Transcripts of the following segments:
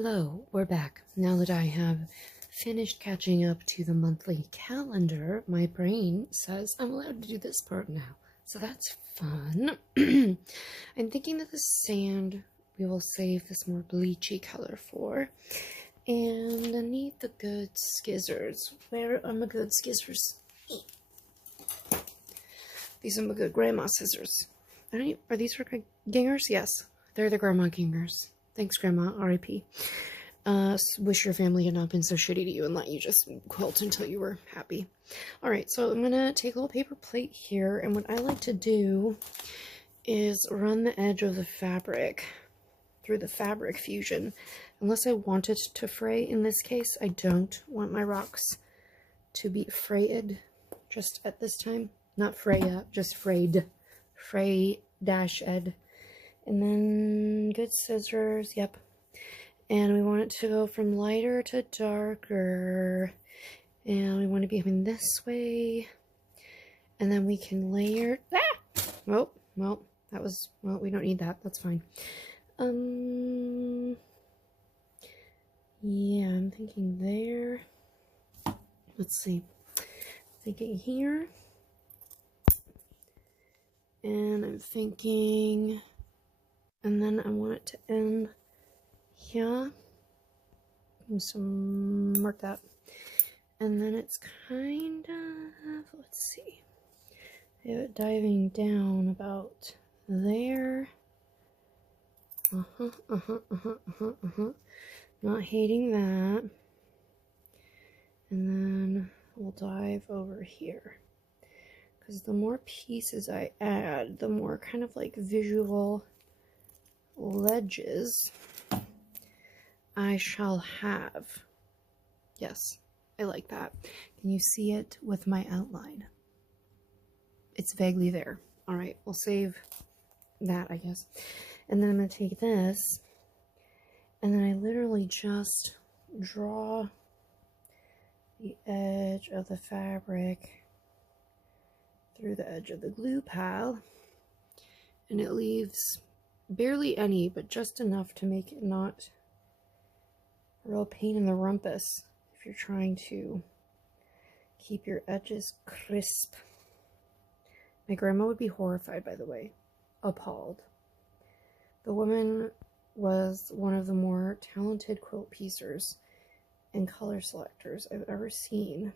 Hello, we're back. Now that I have finished catching up to the monthly calendar, my brain says I'm allowed to do this part now. So that's fun. I'm thinking that the sand we will save this more bleachy color for. And I need the good skizzers. Where are my good skizzers? These are my good grandma scissors. Are these for gingers? Yes, they're the grandma gingers. Thanks, Grandma. R.I.P. Wish your family had not been so shitty to you and let you just quilt until you were happy. Alright, so I'm going to take a little paper plate here, and what I like to do is run the edge of the fabric through the fabric fusion. Unless I want it to fray in this case, I don't want my rocks to be frayed just at this time. Not Freya, just frayed. Fray-ed. And then good scissors, yep. And we want it to go from lighter to darker. And we want to be coming this way. And then we can layer. Ah! Oh, well, that was, well, we don't need that. That's fine. Yeah, I'm thinking there. Let's see. Thinking here. And I'm thinking. And then I want it to end here. So mark that. And then it's kind of, let's see, have it diving down about there. Not hating that. And then we'll dive over here. Because the more pieces I add, the more kind of like visual ledges I shall have. Yes, I like that. Can you see it with my outline? It's vaguely there. All right, we'll save that, I guess. And then I'm going to take this, and then I literally just draw the edge of the fabric through the edge of the glue pile, and it leaves barely any, but just enough to make it not a real pain in the rumpus if you're trying to keep your edges crisp. My grandma would be horrified, by the way. Appalled. The woman was one of the more talented quilt piecers and color selectors I've ever seen,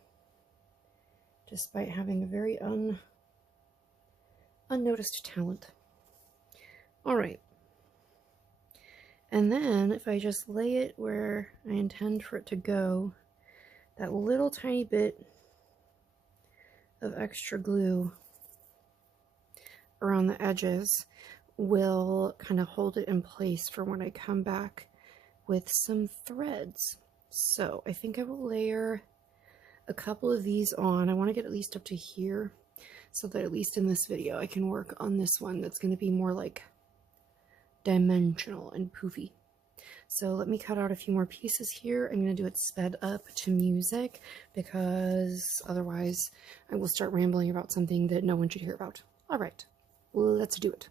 despite having a very unnoticed talent. Alright, and then if I just lay it where I intend for it to go, that little tiny bit of extra glue around the edges will kind of hold it in place for when I come back with some threads. So I think I will layer a couple of these on. I want to get at least up to here so that at least in this video I can work on this one that's going to be more like dimensional and poofy. So let me cut out a few more pieces here. I'm going to do it sped up to music because otherwise I will start rambling about something that no one should hear about. All right, let's do it.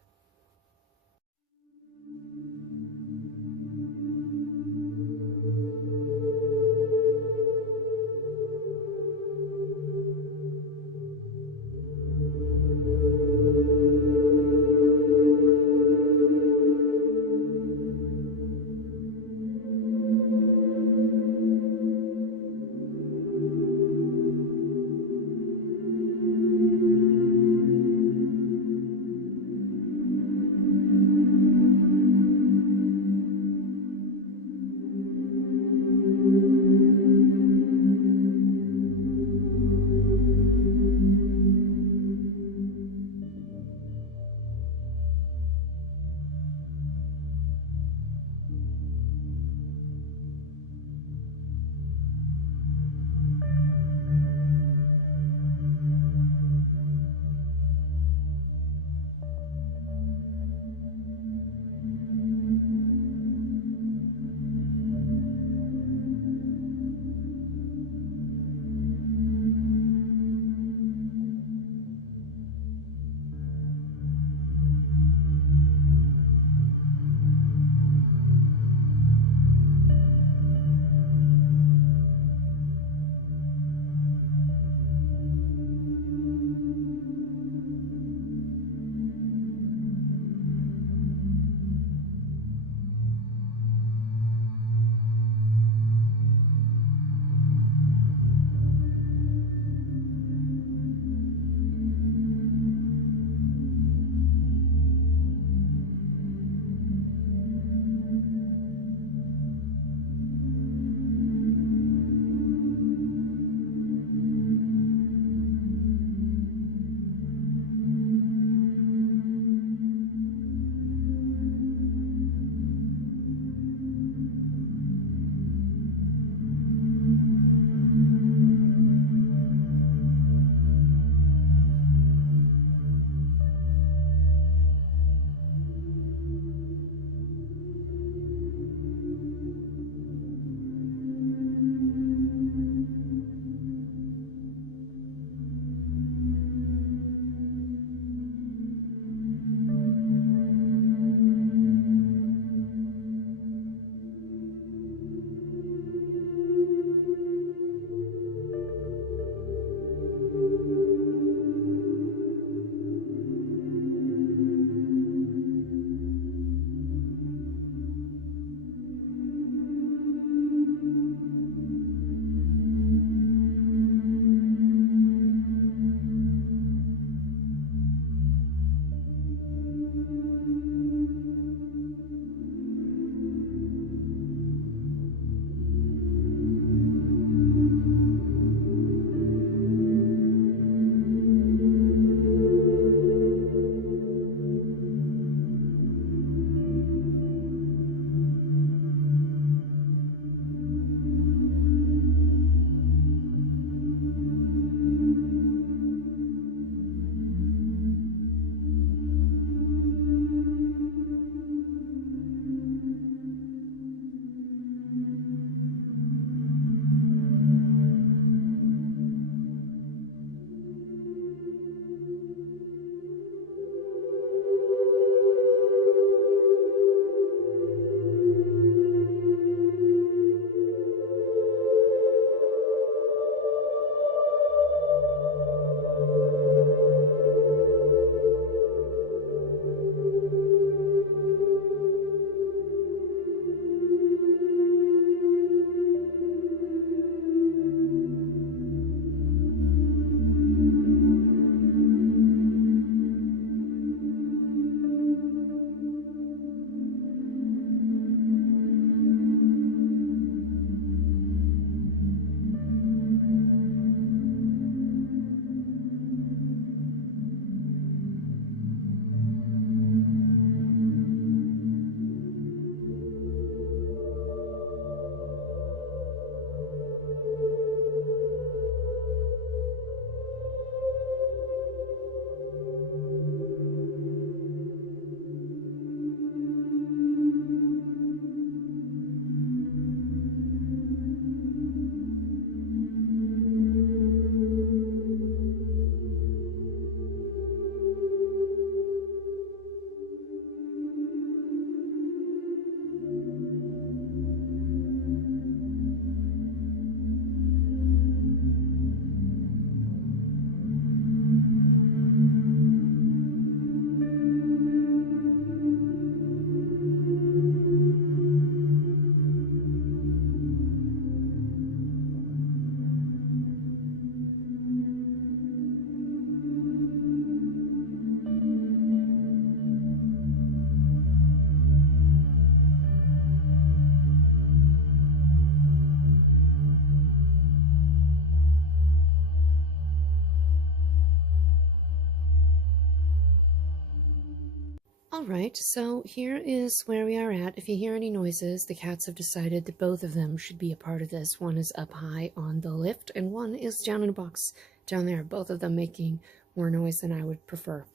All right, so here is where we are at. If you hear any noises, the cats have decided that both of them should be a part of this. One is up high on the lift, and one is down in a box down there, both of them making more noise than I would prefer.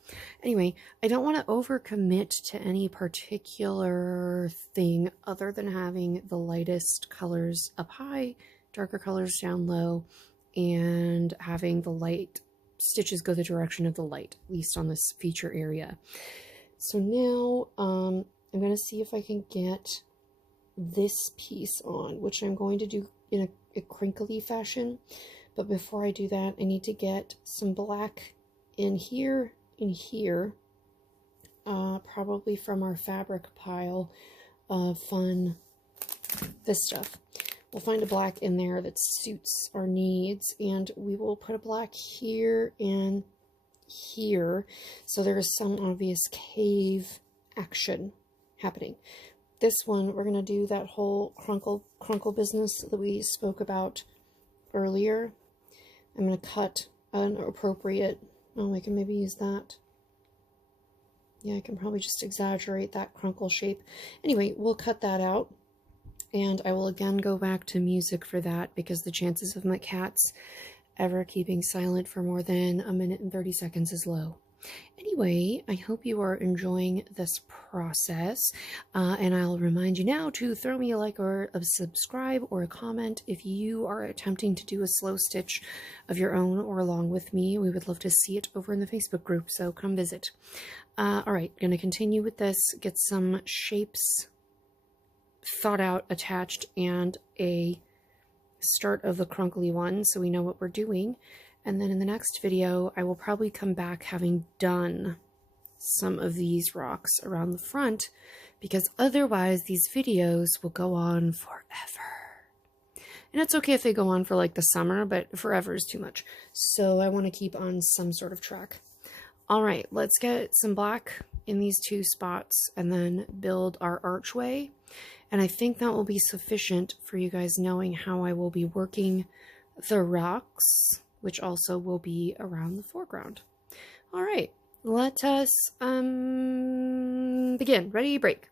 Anyway, I don't want to overcommit to any particular thing other than having the lightest colors up high, darker colors down low, and having the light stitches go the direction of the light, at least on this feature area. So now I'm going to see if I can get this piece on, which I'm going to do in a crinkly fashion. But before I do that, I need to get some black in here, probably from our fabric pile of this stuff. We'll find a black in there that suits our needs, and we will put a black here and here, so there is some obvious cave action happening. This one, we're going to do that whole crunkle business that we spoke about earlier. I'm going to cut an appropriate, oh, I can maybe use that. Yeah, I can probably just exaggerate that crunkle shape. Anyway, we'll cut that out, and I will again go back to music for that, because the chances of my cats ever keeping silent for more than 1 minute and 30 seconds is low. Anyway, I hope you are enjoying this process, and I'll remind you now to throw me a like or a subscribe or a comment if you are attempting to do a slow stitch of your own or along with me. We would love to see it over in the Facebook group, so come visit. All right, going to continue with this, get some shapes thought out, attached, and a start of the crunkly one so we know what we're doing. And then in the next video I will probably come back having done some of these rocks around the front, because otherwise these videos will go on forever. And it's okay if they go on for like the summer, but forever is too much, so I want to keep on some sort of track. All right, let's get some black in these two spots and then build our archway. And I think that will be sufficient for you guys knowing how I will be working the rocks, which also will be around the foreground. All right, let us begin. Ready, break.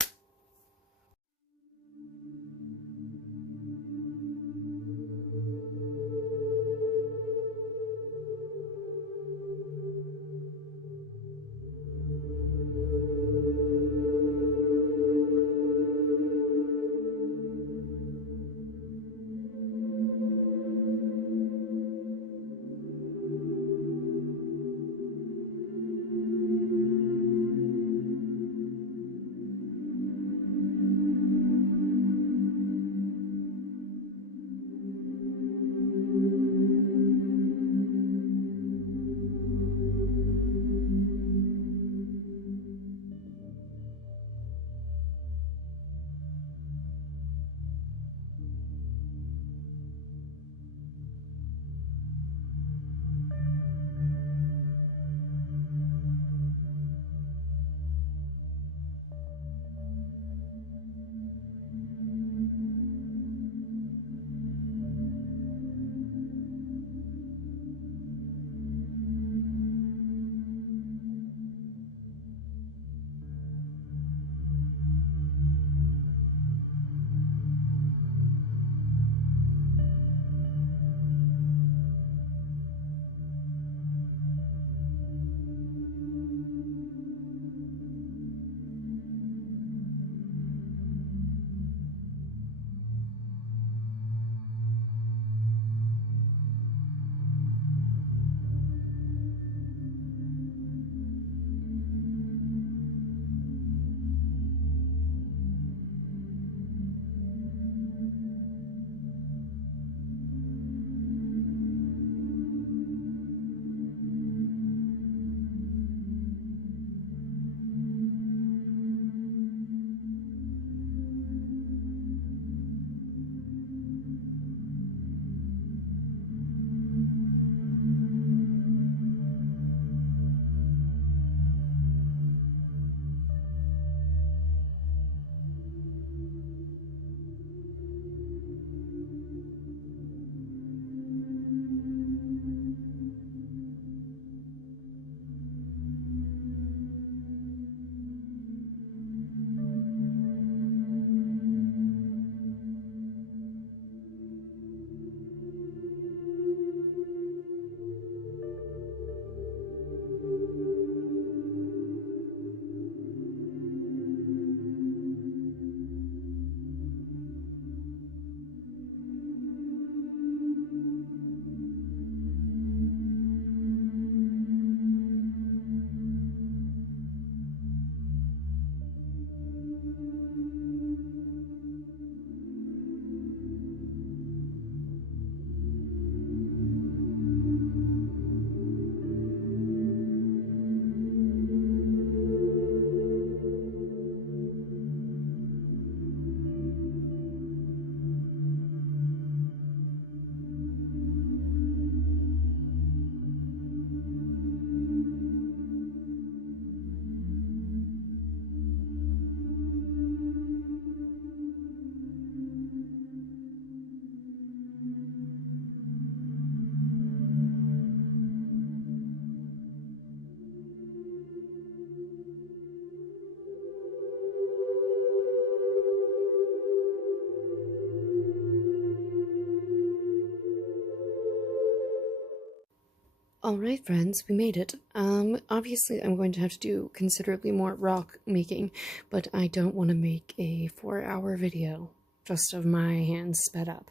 Alright friends, we made it. Obviously I'm going to have to do considerably more rock making, but I don't want to make a 4-hour video just of my hands sped up.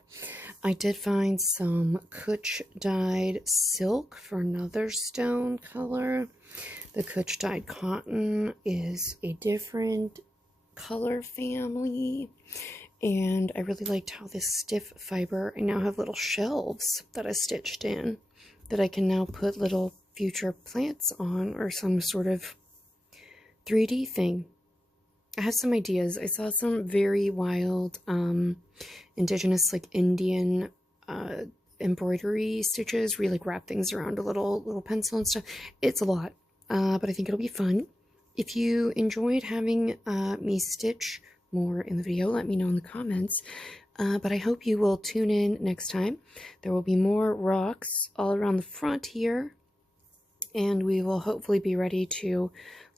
I did find some Kutch dyed silk for another stone color. The Kutch dyed cotton is a different color family, and I really liked how this stiff fiber, I now have little shelves that I stitched in that I can now put little future plants on, or some sort of 3D thing. I have some ideas. I saw some very wild indigenous, like Indian embroidery stitches where you like wrap things around a little pencil and stuff. It's a lot, but I think it'll be fun. If you enjoyed having me stitch more in the video, let me know in the comments. But I hope you will tune in next time. There will be more rocks all around the front here, and we will hopefully be ready to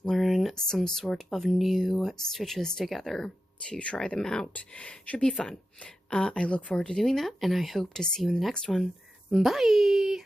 learn some sort of new stitches together to try them out. Should be fun. I look forward to doing that, and I hope to see you in the next one. Bye!